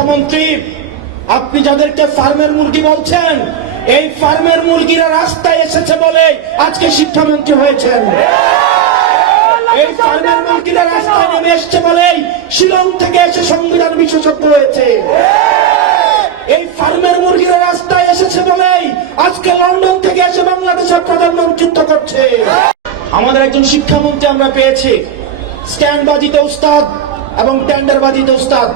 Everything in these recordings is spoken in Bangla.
শিক্ষামন্ত্রী, আপনি যাদেরকে ফার্মের মুরগি বলছেন, এই ফার্মের মুরগিরা রাস্তায় এসেছে বলে আজকে শিক্ষামন্ত্রী হয়েছেন। এই ফার্মের মুরগিরা রাস্তায় নেমে এসছে বলেই শিলং থেকে এসে সংবিধান বিশেষজ্ঞ হয়েছে। এই ফার্মের মুরগিরা রাস্তায় এসেছে বলেই আজকে লন্ডন থেকে এসে বাংলাদেশের প্রধানমন্ত্রিত্ব করছে। আমাদের একজন শিক্ষামন্ত্রী আমরা পেয়েছি, স্ট্যান্ডবাজিতে উস্তাদ এবং টেন্ডারবাজিতে উস্তাদ।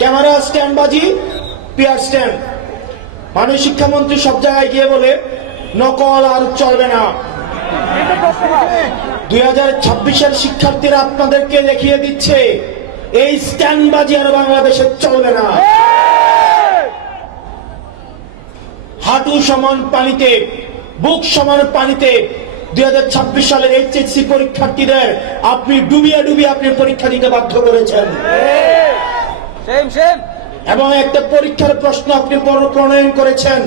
ক্যামেরা স্ট্যান্ডবাজি, পিয়ার স্ট্যান্ড। মাননীয় শিক্ষামন্ত্রী সব জায়গায় গিয়ে বলে নকল আর চলবে না। 2026-এর শিক্ষার্থীরা আপনাদেরকে দেখিয়ে দিচ্ছে এই স্ট্যান্ডবাজি আর বাংলাদেশে চলবে না। হাঁটু সমান পানিতে, বুক সমান পানিতে 2026 সালের এইচএসসি পরীক্ষার্থীদের আপনি ডুবিয়ে ডুবিয়ে আপনি পরীক্ষা দিতে বাধ্য করেছেন। এবং একটা পরীক্ষার প্রশ্ন আপনি প্রণয়ন করেছেন।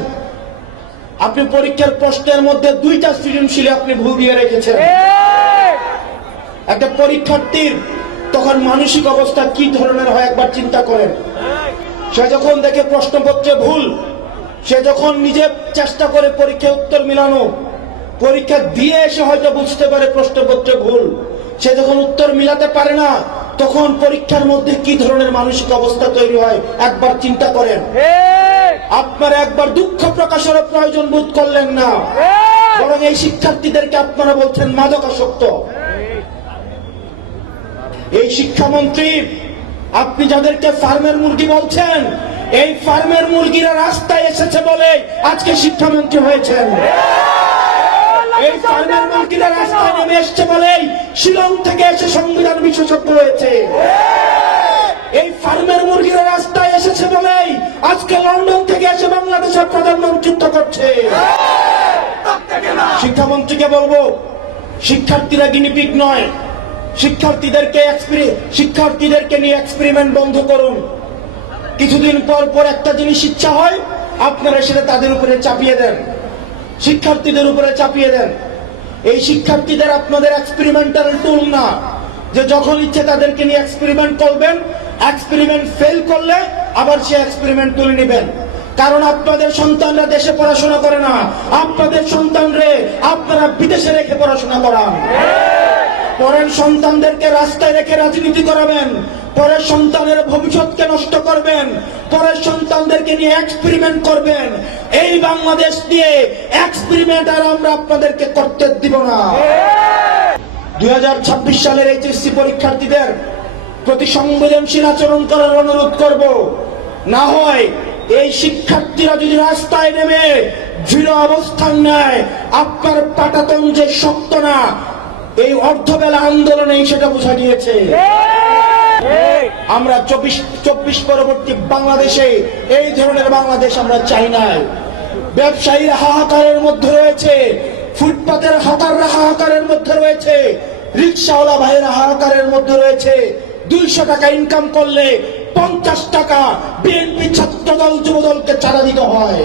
আপনি পরীক্ষার প্রশ্নের মধ্যে 2টা সৃজনশীল আপনি ভুল দিয়ে রেখেছেন। একটা পরীক্ষার্থীর তখন মানসিক অবস্থা কি ধরনের হয় একবার চিন্তা করেন। সে যখন দেখে প্রশ্নপত্রে ভুল, সে যখন নিজে চেষ্টা করে পরীক্ষায় উত্তর মিলানো, পরীক্ষা দিয়ে এসে হয়তো বুঝতে পারে প্রশ্নপত্রে ভুল, সে যখন উত্তর মিলাতে পারে না, তখন পরীক্ষার মধ্যে কি ধরনের মানসিক অবস্থা তৈরি হয় একবার চিন্তা করেন। আপনারা একবার দুঃখ প্রকাশের প্রয়োজন বোধ করলেন না, বরং এই শিক্ষার্থীদেরকে আপনারা বলছেন মাদকাসক্ত। এই শিক্ষামন্ত্রী, আপনি যাদেরকে ফার্মের মুরগি বলছেন, এই ফার্মের মুরগিরা রাস্তায় এসেছে বলে আজকে শিক্ষামন্ত্রী হয়েছেন। এই ফার্মের মুরগিরা রাস্তায় নেমে এসছে বলেই শিলং থেকে এসে সংবিধান বিশেষজ্ঞ হয়েছে। এই ফার্মের মুরগিরা রাস্তায় এসেছে বলেই আজকে লন্ডন থেকে এসে বাংলাদেশের প্রধানমন্ত্রিত্ব করছে। শিক্ষামন্ত্রীকে বলবো, শিক্ষার্থীরা গিনিপিগ নয়। শিক্ষার্থীদেরকে নিয়ে এক্সপেরিমেন্ট বন্ধ করুন। কিছুদিন পর পর একটা জিনিস ইচ্ছা হয়, আপনারা সেটা তাদের উপরে চাপিয়ে দেন, শিক্ষার্থীদের উপরে চাপিয়ে দেন। এই শিক্ষার্থীদের আপনাদের এক্সপেরিমেন্টাল টুল না, যে যখন ইচ্ছে তাদেরকে নিয়ে এক্সপেরিমেন্ট করবেন, এক্সপেরিমেন্ট ফেল করলে আবার সে এক্সপেরিমেন্ট তুলে নেবেন। কারণ আপনাদের সন্তানরা দেশে পড়াশোনা করে না, আপনাদের সন্তানরে আপনারা বিদেশে রেখে পড়াশোনা করান। পরের সন্তানদেরকে রাস্তায় রেখে রাজনীতি করাবেন, পরের সন্তানের ভবিষ্যৎকে নষ্ট করবেন, পরের সন্তানদেরকে নিয়ে এক্সপেরিমেন্ট করবেন। এই বাংলাদেশ নিয়ে এক্সপেরিমেন্ট আর আমরা আপনাদেরকে করতে দিব না। 2026 সালের এইচএসসি পরীক্ষার্থীদের প্রতি সংবেদনশীল আচরণ করার অনুরোধ করব। না হয় এই শিক্ষার্থীরা যদি রাস্তায় নেমে দৃঢ় অবস্থান নেয়, আপনার পাটাতন যে শক্ত না, এই অর্ধবেলা আন্দোলনে সেটা বোঝা গিয়েছে। আমরা 24 পরবর্তী বাংলাদেশে এই ধরনের বাংলাদেশ আমরা চাই না। ব্যবসায়ীরা হাহাকারের মধ্যে রয়েছে, ফুটপাতের হকাররা হাহাকারের মধ্যে রয়েছে, রিক্সাওয়ালা ভাইয়েরা হাহাকারের মধ্যে রয়েছে। 200 টাকা ইনকাম করলে 50 টাকা বিএনপি ছাত্রদল যুবদলকে চাঁদা দিতে হয়,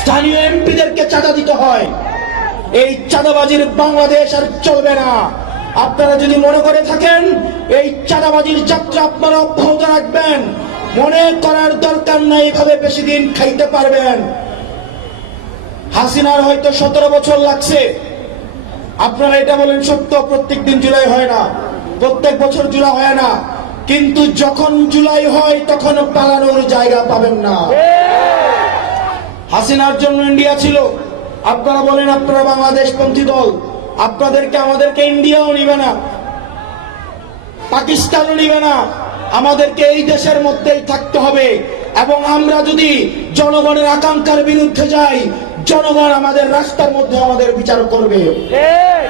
স্থানীয় এমপিদেরকে চাঁদা দিতে হয়। এই চাঁদাবাজির বাংলাদেশ আর চলবে না। আপনারা যদি মনে করে থাকেন এই চাঁদাবাজির যাত্রা আপনারা অব্যাহত রাখবেন, মনে করার দরকার নাই এভাবে বেশি দিন খাইতে পারবেন। হাসিনার হয়তো 17 বছর লাগছে। আপনারা এটা বলেন সত্য, প্রত্যেক দিন জুলাই হয় না, প্রত্যেক বছর জুলাই হয় না, কিন্তু যখন জুলাই হয় তখন পালানোর জায়গা পাবেন না। হাসিনার জন্য ইন্ডিয়া ছিল। আপনারা বলেন আপনারা বাংলাদেশপন্থী দল, আপনাদেরকে আমাদেরকে ইন্ডিয়াও নিবে না, পাকিস্তানও নিবে না, আমাদেরকে এই দেশের মধ্যেই থাকতে হবে। এবং আমরা যদি জনগণের আকাঙ্ক্ষার বিরুদ্ধে যাই, জনগণ আমাদের রাস্তার মধ্যে আমাদের বিচার করবে।